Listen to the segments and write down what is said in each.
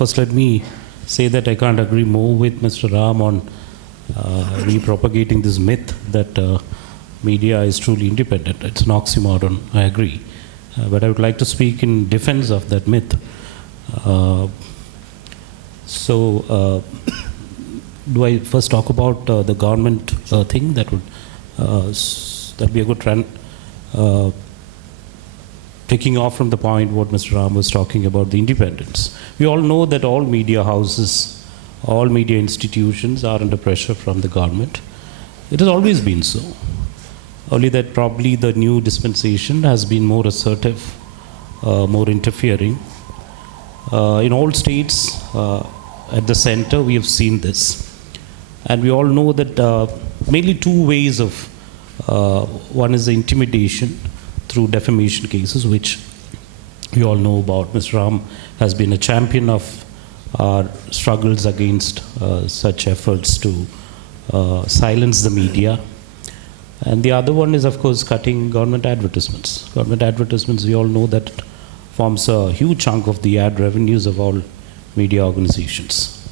First, let me say that I can't agree more with Mr. Ram on re-propagating this myth that media is truly independent. It's an oxymoron, I agree. But I would like to speak in defense of that myth. Do I first talk about the government thing? That would be a good trend. Taking off from the point what Mr. Ram was talking about, the independence. We all know that all media houses, all media institutions are under pressure from the government. It has always been so. Only that probably the new dispensation has been more assertive, more interfering. In all states, at the center, we have seen this. And we all know that mainly two ways of, one is the intimidation through defamation cases, which we all know about. Mr. Ram has been a champion of our struggles against such efforts to silence the media. And the other one is, of course, cutting government advertisements. Government advertisements, we all know that forms a huge chunk of the ad revenues of all media organizations.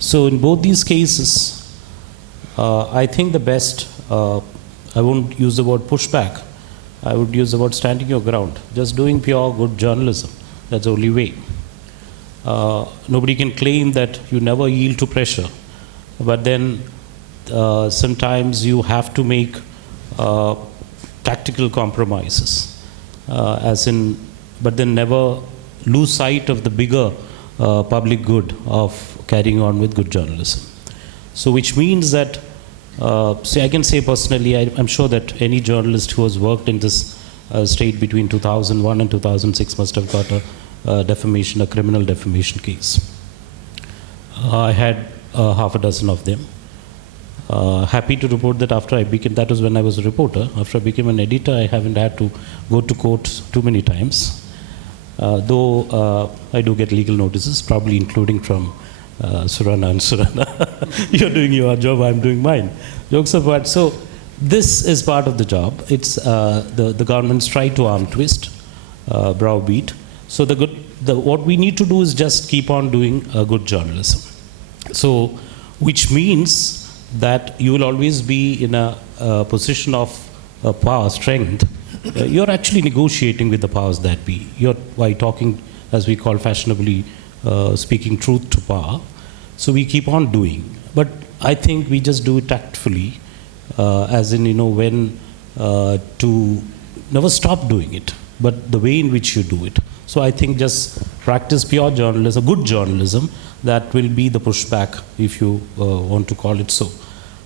So in both these cases, I think the best, I won't use the word pushback, I would use the word standing your ground, just doing pure good journalism. That's the only way. Nobody can claim that you never yield to pressure, but then sometimes you have to make tactical compromises, but then never lose sight of the bigger public good of carrying on with good journalism. So which means that, I can say personally, I'm sure that any journalist who has worked in this state between 2001 and 2006 must have got a criminal defamation case. I had half a dozen of them. Happy to report that after I became, that was when I was a reporter, after I became an editor, I haven't had to go to court too many times. Though I do get legal notices, probably including from Surana and Surana. You're doing your job, I'm doing mine. Jokes apart. So this is part of the job. It's the government's try to arm twist, browbeat. So what we need to do is just keep on doing good journalism. So which means that you will always be in a position of power, strength. You're actually negotiating with the powers that be. You're, by talking, as we call fashionably, speaking truth to power. So we keep on doing. But I think we just do it tactfully, as in, when to never stop doing it, but the way in which you do it. So I think just practice pure journalism, good journalism, that will be the pushback, if you want to call it so.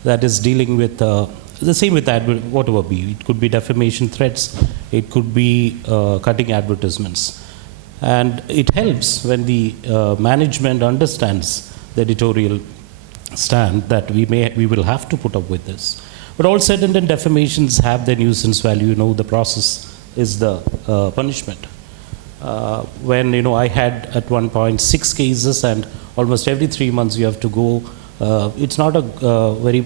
That is dealing with, the same with whatever be. It could be defamation threats, it could be cutting advertisements. And it helps when the management understands the editorial stand that we will have to put up with this. But all said and done, defamations have their nuisance value. The process is the punishment. When I had at one point 6 cases, and almost every 3 months you have to go. It's not a very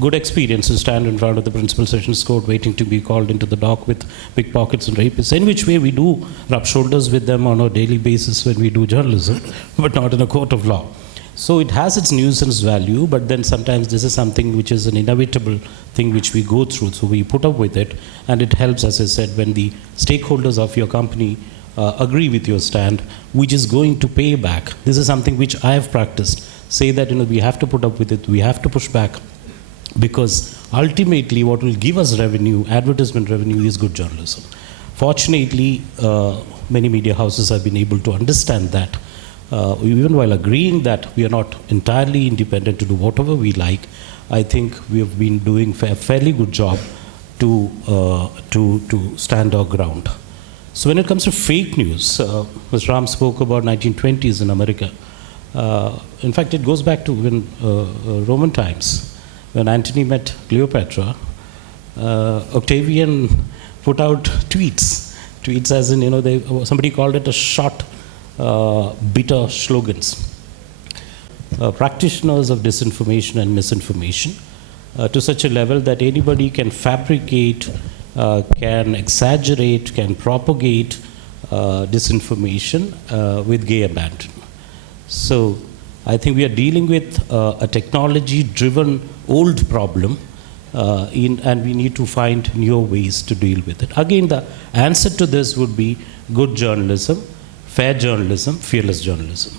good experience to stand in front of the principal sessions court waiting to be called into the dock with pickpockets and rapists. In which way we do rub shoulders with them on a daily basis when we do journalism, but not in a court of law. So it has its nuisance value, but then sometimes this is something which is an inevitable thing which we go through. So we put up with it, and it helps, as I said, when the stakeholders of your company agree with your stand, which is going to pay back. This is something which I have practiced. Say that we have to put up with it, we have to push back, because ultimately what will give us revenue, advertisement revenue, is good journalism. Fortunately, many media houses have been able to understand that. Even while agreeing that we are not entirely independent to do whatever we like, I think we have been doing a fairly good job to stand our ground. So when it comes to fake news, Mr. Ram spoke about 1920s in America. In fact, it goes back to when Roman times, when Antony met Cleopatra. Octavian put out tweets as in, somebody called it a short, bitter slogans. Practitioners of disinformation and misinformation to such a level that anybody can fabricate, can exaggerate, can propagate disinformation with gay abandon. So I think we are dealing with a technology-driven old problem, and we need to find new ways to deal with it. Again, the answer to this would be good journalism, fair journalism, fearless journalism.